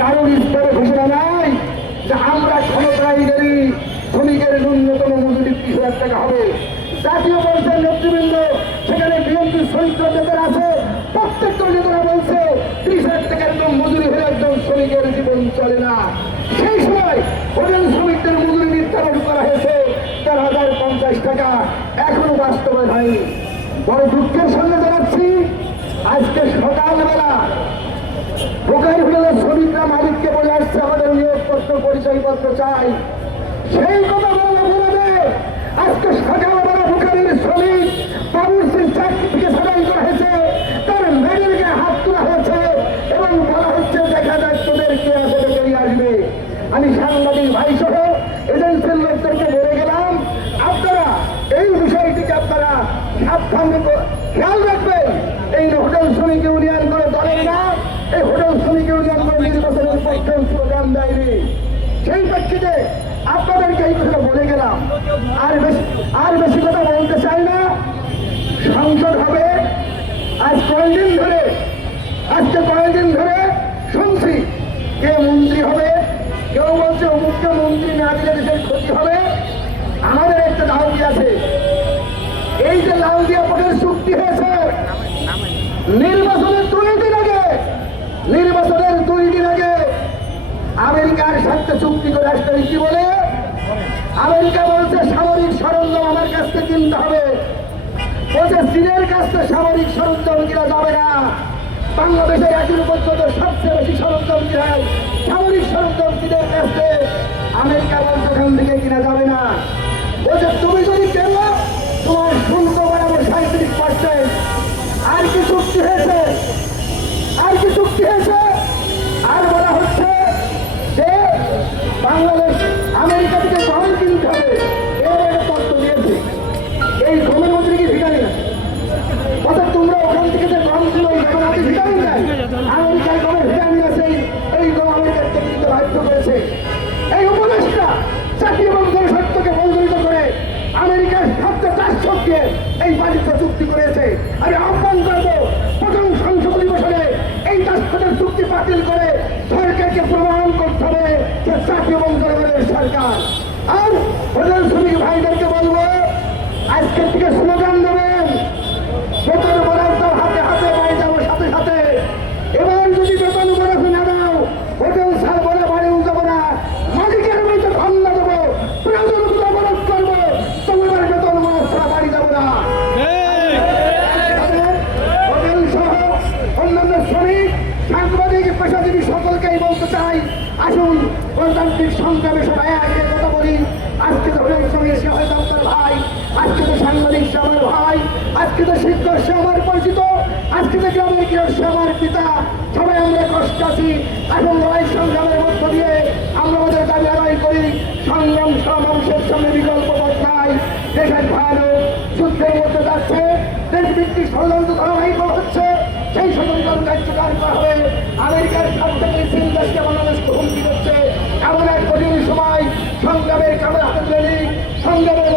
কারোর স্তরে ঘোষণা নাই যে আমরা ক্ষমতায় গেলে শ্রমিকের ন্যূনতম মজুরি 30,000 টাকা হবে। জাতীয় পর্যায়ের নেতৃবৃন্দ সেখানে বিএনপি শ্রমিক নেতারা আছে, প্রত্যেকটা নেতারা বলছে 30,000 টাকার কম মজুরি হলে একজন শ্রমিকের জীবন চলে না। সেই সময় হোটেল শ্রমিকদের মজুরি নির্ধারণ করা হয়েছে 13,050 টাকা, এখনো বাস্তবায়ন হয়নি। বড় দুঃখের সঙ্গে জানাচ্ছি, আজকে সকালবেলা বোকারি হোটেলের শ্রমিকরা মালিককে বলে আসছে আমাদের নিয়োগপত্র পরিচয়পত্র চাই। সেই কথা বলবে আজকে সকালবেলা বোকারির শ্রমিক বাবুর্চির চাকরি থেকে ছাঁটাই করা হয়েছে, তার মেয়ের গায়ে হাত তোলা হয়েছে এবং বলা হচ্ছে দেখা যাক তোদের কে আসবে বেরিয়ে আসবে। আমি সাংবাদিক ভাই সহ এজেন্সির লোকদেরকে বলে গেলাম, আপনারা এই বিষয়টিকে আপনারা সাবধানে খেয়াল রাখবেন। এই হোটেল শ্রমিক ইউনিয়ন করে দলের না, এই হোটেল শ্রমিক ইউনিয়ন করে নির্বাচনের পক্ষে স্লোগান দেয়নি। সেই প্রেক্ষিতে আপনাদেরকে এই কথা বলে গেলাম, আর বেশি কথা বলতে চাই না। সংসদ হবে আজকে কয়েকদিন ধরে শুনছি কে মন্ত্রী হবে, কেউ বলছে অমুককে মন্ত্রী না দিলে দেশের ক্ষতি হবে। আমাদের একটা দাবি আছে, এই যে লালদিয়া পোর্টের চুক্তি হয়েছে নির্বাচনের 2 দিন আগে আমেরিকার সাথে চুক্তি করে আসতে কি বলে? আমেরিকা বলছে সামরিক সরঞ্জাম আমার কাছ থেকে কিনতে হবে, বলছে চীনের কাছ থেকে সামরিক সরঞ্জাম কিনা যাবে না। বাংলাদেশের এখন পর্যন্ত সবচেয়ে বেশি সরঞ্জাম কিনায় সামরিক সরঞ্জাম চীনের কাছ থেকে, আমেরিকা বলছে ওখান থেকে কিনা যাবে না। বলছে তুমি যদি কেন তোমার শুল্ক বাড়াবো 37%। আর কি চুক্তি হয়েছে? আর বলা হচ্ছে যে বাংলাদেশ আমেরিকা থেকে গম কিনতে হবে, এর একটা তথ্য দিয়েছে। এই গমের মধ্যে কি ভিটামিন আছে? অর্থাৎ তোমরা ওখান থেকে যে গম ছিল এই গমের মধ্যে ভিটামিন নাই, আমেরিকার গমের ভিটামিন আছে, এই গম আমেরিকার থেকে কিনতে বাধ্য করেছে। এই উপদেশটা জাতীয় বাংলাদেশ সত্যকে বঞ্চিত করে আমেরিকার সবচেয়ে 400কে এই বাণিজ্য চুক্তি করেছে। আমি আহ্বান করবো প্রথম সংসদ অধিবেশনে এই 400 চুক্তি বাতিল করে সরকারকে প্রমাণ করতে হবে যে জাতীয় বাংলাদেশের সরকার। আর হোটেল শ্রমিক ভাইদেরকে বলবো আজকের থেকে স্লোগান দেবেন, বেতন বরাদ্দ দাও হাতে হাতে, বাড়ি যাবো সাথে সাথে। এবার যদি বেতন বরাদ্দ না দাও হোটেল ছাড়বো না, বাড়িও যাবো না, মালিকের বাড়িতে ধর্ণা দেবো, প্রয়োজন অবরোধ করবো, তোমার বেতন বরাদ্দ ছাড়া বাড়ি যাবো না। হোটেল সহ অন্যান্য শ্রমিক সাংবাদিক পেশাজীবী সকলকেই বলতে চাই, আসুন গণতান্ত্রিক সংগ্রামে সবাই আগে কথা বলি। আজকে তো হোটেল শ্রমিক সে হয়তো আপনার ভাই, আজকে তো সাংবাদিক সে আমার ভাই, আজকে তো শিক্ষক সে আমার পরিচিত, আজকে তো গ্রামের কৃষক সে আমার পিতা। সবাই আমরা কষ্ট আছি, এখন লড়াই সংগ্রামের মধ্য দিয়ে আমরা আমাদের দাবি আদায় করি। সংগ্রাম মানুষের সামনে বিকল্প পথ নাই। দেশের ভয়ানক যুদ্ধের মধ্যে যাচ্ছে, দেশভিত্তিক ষড়যন্ত্র ধারাবাহিক হচ্ছে, সেই ষড়যন্ত্র কার্যকর করা হবে। আমেরিকার সবথেকে দেশকে বাংলাদেশকে হুমকি দিচ্ছে। এমন এক কঠিন সময় সংগ্রামের কামড়ে হাতে তুলে সংগ্রামের